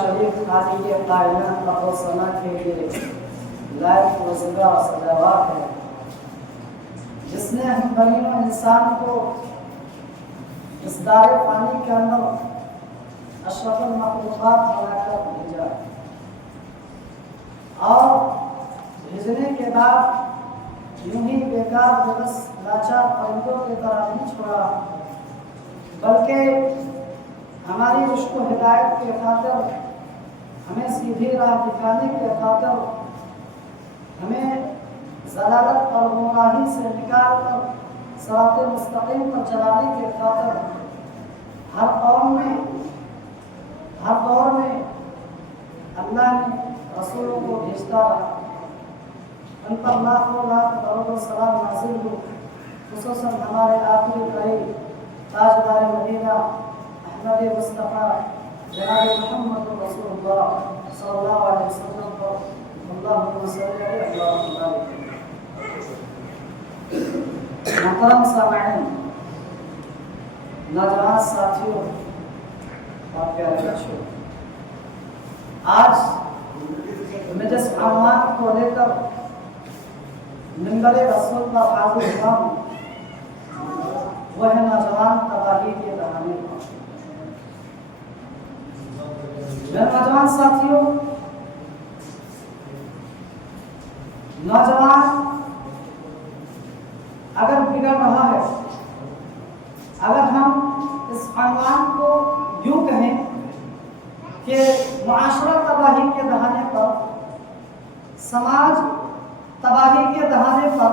شریف خالق کائنات و ثنا کے لیے لائق و زندہ و سجاوٹ ہے، جس نے ہم بنی و انسان کو اس دار فانی کے اندر اشرف المخلوقات بنا کر بھیجا، اور بھیجنے کے بعد یوں ہی بیکار بس لاچار پرندوں کی طرح نہیں چھوڑا، بلکہ ہماری رشد و ہدایت کے خاطر، ہمیں سیدھی راہ دکھانے کے خاطر، ہمیں ضلالت اور گمراہی سے نکال کر صراط مستقیم پر چلانے کے خاطر ہر قوم میں، ہر دور میں اللہ نے رسولوں کو بھیجتا رہا، ان پر لاکھوں لاکھ درود و سلام نازل ہو، خصوصاً ہمارے آخری قریب تاجدار مدینہ احمد مصطفیٰ جناب محمد رسول اللہ صلی اللہ علیہ وسلم پر اللہم صلی اللہ علیہ وسلم۔ محترم سامعین، نوجوان ساتھیوں اور پیارے بچوں، آج میں جس عنوان کو لے کر منبر رسول پر حاضر ہوا ہوں وہ ہے نوجوان تباہی کے بہانے۔ میرے نوجوان ساتھیوں، نوجوان اگر بگڑ رہا ہے، اگر ہم اس عنوان کو یوں کہیں کہ معاشرہ تباہی کے دہانے پر، سماج تباہی کے دہانے پر،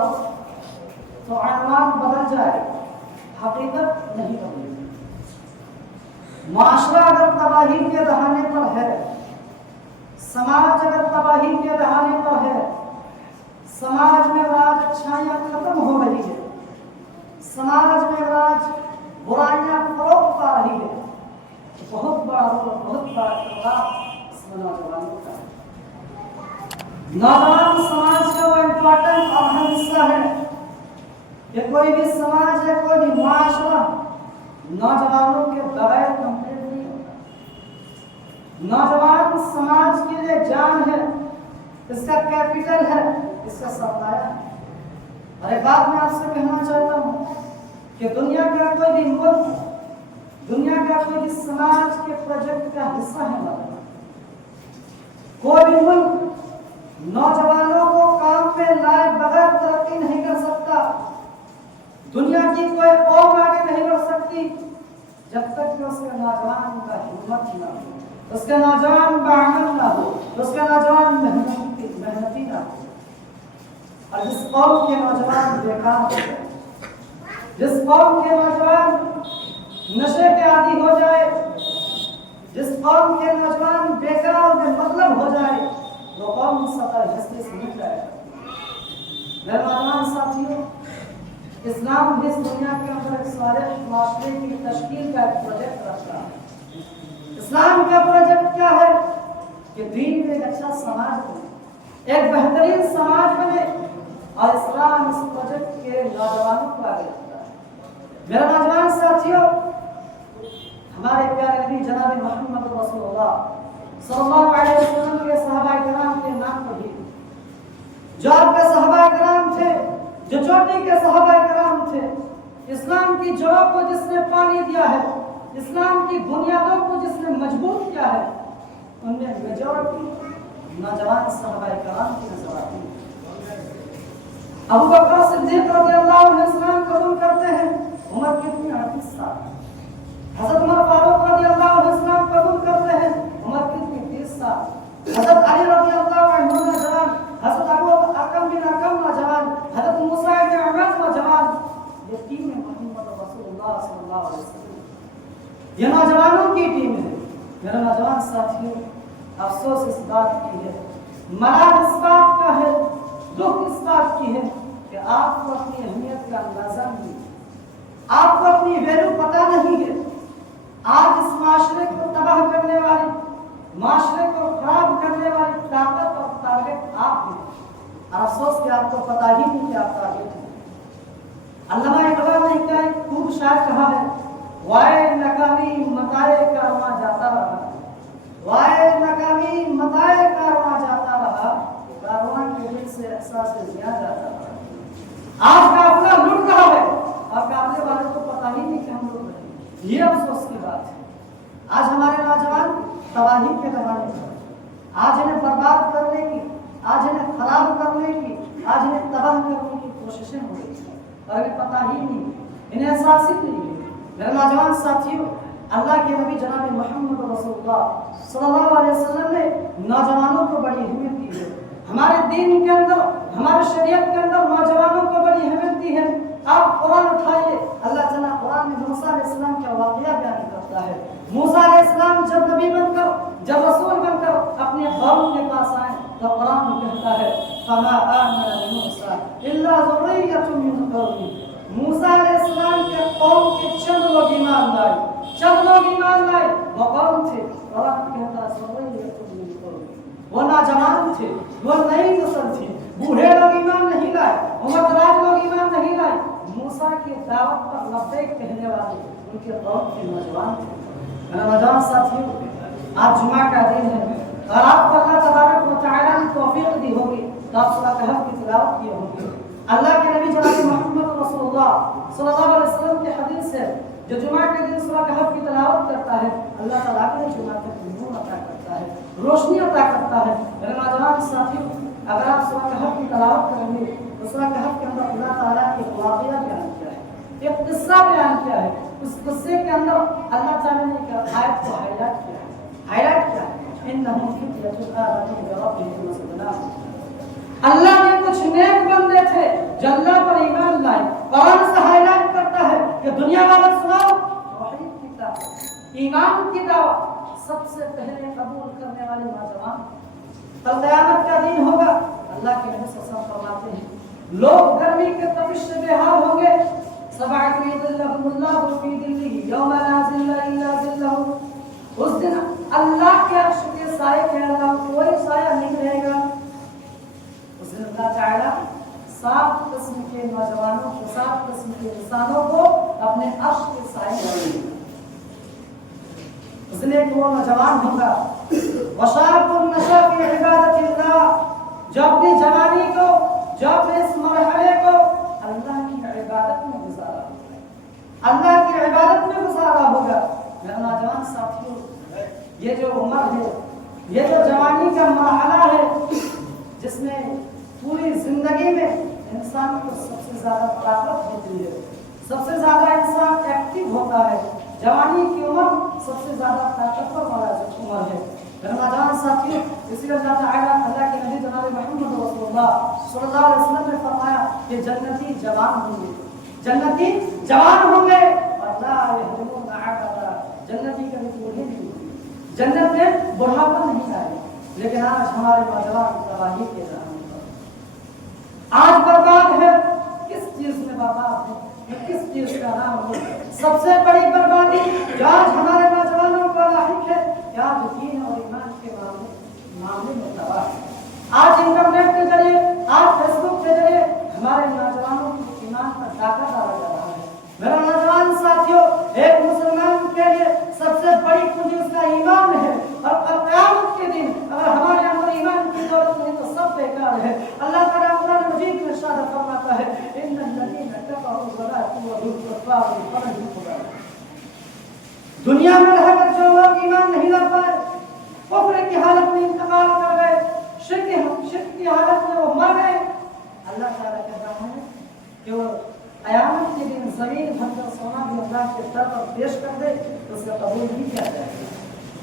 تو عنوان بدل جائے، حقیقت نہیں بدلے۔ معاشرہ اگر تباہی کے دہانے پر ہے، سماج اگر تباہی کے دہانے پر ہے، سماج میں راج اچھائیاں ختم ہو رہی ہے، سماج میں راج برائیاں فروغ پا رہی ہے، بہت بڑا رول، بہت بڑا کردار اس میں نوجوانوں کا ہے۔ نوجوان سماج کا وہ امپورٹنٹ اور اہم حصہ ہے کہ کوئی بھی سماج ہے، کوئی بھی معاشرہ نوجوانوں کے بغیر کمپلیٹ نہیں ہوتا۔ نوجوان سماج کے لیے جان ہے، اس کا کیپٹل ہے، اس کا سرمایہ ہے۔ اور ایک بات میں آپ سے کہنا چاہتا ہوں کہ دنیا کا کوئی بھی ملک، دنیا کا کوئی بھی سماج کے پروجیکٹ کا حصہ ہے نوجوان۔ کوئی بھی ملک نوجوانوں کو کام پہ لائے بغیر ترقی نہیں کر سکتا۔ دنیا کی کوئی قوم آگے نہیں بڑھ سکتی جب تک کہ اس کا نوجوان کا ہمت نہ ہو، اس کا نوجوان باعمل نہ ہو، اس کا نوجوان محنتی نہ ہو۔ اور جس قوم کے نوجوان بیکار ہو جائے، جس قوم کے نوجوان نشے کے عادی ہو جائے، جس قوم کے نوجوان بیکار بے مطلب ہو جائے، وہ قوم سطح ہستی سے مٹ جائے۔ میرے نوجوان ساتھیوں، اسلام بھی اس دنیا کے اندر ایک صالح معاشرے کی تشکیل کا ایک پروجیکٹ رکھتا ہے۔ اسلام کا پروجیکٹ کیا ہے کہ دین میں ایک اچھا سماج بنے، ایک بہترین سماج بنے، اور اسلام اس پروجیکٹ کے نوجوانوں کو آگے رکھتا ہے۔ میرے نوجوان ساتھیوں، ہمارے پیارے نبی جناب محمد رسول اللہ صلی اللہ علیہ وسلم کے صحابہ کرام کے نام پر ہی، جو آپ کے صحابہ کرام تھے، جو چوٹی کے صحابہ کرام تھے، اسلام کی جڑوں کو جس نے پانی دیا ہے، اسلام کی بنیادوں کو جس نے مضبوط کیا ہے، ان میں میجورٹی نوجوان صحابہ کرام کی نظر آتی ہے۔ ابو بکر صدیق رضی اللہ عنہ اسلام قبول کرتے ہیں، عمر کتنی 38 سال۔ حضرت عمر فاروق رضی اللہ عنہ اسلام قبول کرتے ہیں، عمر کتنی 30 سال۔ حضرت علی رضی اللہ عنہ نوجوان، حضرت ابو اکم بن اکم نوجوان، حضرت موسیٰ بن عمر نوجوان۔ یہ ٹیم ہے محمد رسول اللہ صلی اللہ علیہ وسلم، یہ نوجوانوں کی ٹیم ہے۔ میرے نوجوان ساتھیوں، افسوس اس بات کی ہے، ملال اس بات کا ہے، دکھ اس بات کی ہے کہ آپ کو اپنی اہمیت کا اندازہ نہیں ہے، آپ کو اپنی ویلیو پتہ نہیں ہے۔ آج اس معاشرے کو تباہ کرنے والی، معاشرے کو خراب کرنے والی طاقت اور ٹارگٹ آپ ہیں، اور افسوس کہ آپ کو پتہ ہی نہیں کہ آپ ٹارگٹ ہیں۔ علامہ اقبال نے کیا ایک خوب شاعر کہا ہے، وائے ناکامی متائے کارواں جاتا رہا، وائے के दबाने की, आज इन्हें बर्बाद करने की, आज इन्हें खराब करने की, आज इन्हें तबाह करने की कोशिशें हो रही हैं और इन्हें पता ही नहीं, इन्हें एहसास ही नहीं है। मेरे नौजवान साथियों, अल्लाह के नबी जनाब मोहम्मद रसूलुल्लाह सल्लल्लाहु अलैहि वसल्लम ने नौजवानों को बड़ी अहमियत दी है। हमारे दीन के अंदर, हमारे शरीयत के अंदर नौजवानों को बड़ी अहमियत दी है। आप कुरान उठाइए, अल्लाह ताला कुरान में मूसा अलैहिस्सलाम का वाक़या बयान करता है। मूसा अलैहिस्सलाम जब नबी बनकर, जब रसूल बनकर अपने कौम के पास आए तो कुरान में कहता है फमा आमना मूसा इल्ला ज़ुर्रिय्यतुम मिन कौमी। मूसा अलैहिस्सलाम के कौम के चंद लोग ईमान लाए, चंद लोग ईमान लाए। वो कौन थे? कुरान कहता है ज़ुर्रिय्यतुम मिन कौमी, वो नौजवान थे, वो नई नस्ल थी। बूढ़े लोग ईमान नहीं लाए, उम्रदराज लोग ईमान नहीं लाए। मूसा की दावत पर लब्बैक कहने वाले उनके कौम के नौजवान थे। मेरे नौजवान साथियों, आज जुमा का दिन है और आपको अल्लाह तबारक व तआला ने तौफीक दी होगी तो आप सूरह कहफ की तिलावत की होगी। अल्लाह के नबी जनाब मोहम्मद रसूलुल्लाह सल्लल्लाहु अलैहि वसल्लम की हदीस है, जो जुमा के दिन सूरह कहफ की तिलावत करता है अल्लाह ताला के जुमा तक नूर अता करता है, रोशनी अता करता है। मेरे नौजवान साथियों, अगर आप सूरह कहफ की तिलावत करेंगे तो सूरह कहफ के अंदर अल्लाह ताला के वाक़या बयान किया है, एक किस्सा बयान किया है। उस किस्से के अंदर अल्लाह ताला ने एक आयत को हाईलाइट किया है। हाईलाइट किया है इन्नहुम फित्यतुन आमनू बिरब्बिहिम वज़दनाहुम। अल्लाह ने कुछ नेक बंदे थे जो अल्लाह पर ईमान लाए। कुरान से हाईलाइट करता है कि दुनिया वाले सुनाओ, तौहीद की दावत, ईमान की दावत सबसे पहले कबूल करने वाले नौजवान। कल क़यामत का दिन होगा, अल्लाह के नबी सल्लल्लाहु अलैहि वसल्लम फरमाते हैं लोग गर्मी के तपिश से बेहाल होंगे। सबअतु यज़िल्लुहुमुल्लाहु फी ज़िल्लिही यौमा ला ज़िल्ला इल्ला ज़िल्लुहु। उस दिन अल्लाह के अर्श के साए के अलावा कोई साया नहीं रहेगा। उस दिन अल्लाह ताला 7 किस्म के नौजवानों को, 7 किस्म के इंसानों को अपने अर्श के साए में रखेगा। उस दिन एक वो नौजवान होगा वशाबुन नशा फी इबादतिल्लाह, जो अपनी जवानी को, जो अपने इस मरहले को अल्लाह की इबादत में गुजारा होगा, अल्लाह की इबादत में गुजारा होगा। मेरे नौजवान साथियों, ये जो उम्र है, ये जो जवानी का मरहला है, जिसमें पूरी जिंदगी में इंसान को सबसे ज्यादा ताकत होती है, सबसे ज्यादा इंसान एक्टिव होता है। जवानी की उम्र सबसे ज्यादा ताकतवर वाला उम्र है। मेरे नौजवान साथियों, इसलिए अल्लाह के नबी जनाब मोहम्मद रसूलुल्लाह सल्लल्लाहु अलैहि वसल्लम ने फरमाया कि जन्नती जवान होंगे, जन्नती जवान होंगे और ला यहरुन अबदा, जन्नती कभी बूढ़े नहीं होंगे, जन्नत में बुढ़ापा नहीं आएगा। लेकिन आज हमारे नौजवान तबाही के राह पर आज बर्बाद है। किस चीज में बर्बाद है, किस चीज का नाम है? सबसे बड़ी बर्बादी जो आज हमारे नौजवानों को लाहिक है, क्या दीन और ईमान के मामले में तबाह है। आज इंटरनेट के जरिए, आज फेसबुक के जरिए हमारे नौजवानों को ईमान पर डाका डाला जा रहा है। मेरा नौजवान साथियों, एक मुसलमान के लिए सबसे बड़ी पूंजी उसका ईमान है और क़यामत के दिन अगर हमारे अंदर ईमान की दौलत नहीं तो सब बेकार है। अल्लाह ताला कुरान मजीद में इरशाद फरमाता है इन्नल्लज़ीना कफ़रू ज़लातु व कुफ़ारु फ़लहुम ख़ुज़ार। दुनिया में रहकर जो लोग ईमान नहीं ला पाए, कुफ्र की हालत में इंतकाल कर गए, शिर्क की हालत में वो मर गए, अल्लाह ताला कह रहा है कि वो क़यामत के दिन ज़मीन भरकर सोना भी अल्लाह के दर पर पेश कर दे तो उसका कबूल नहीं किया जाएगा।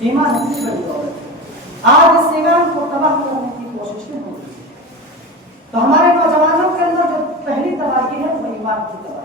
ईमान इतनी बड़ी दौलत है। आज इस ईमान को तबाह करने की कोशिशें हो रही हैं। तो हमारे नौजवानों के अंदर जो पहली तबाही है वो ईमान की तबाही।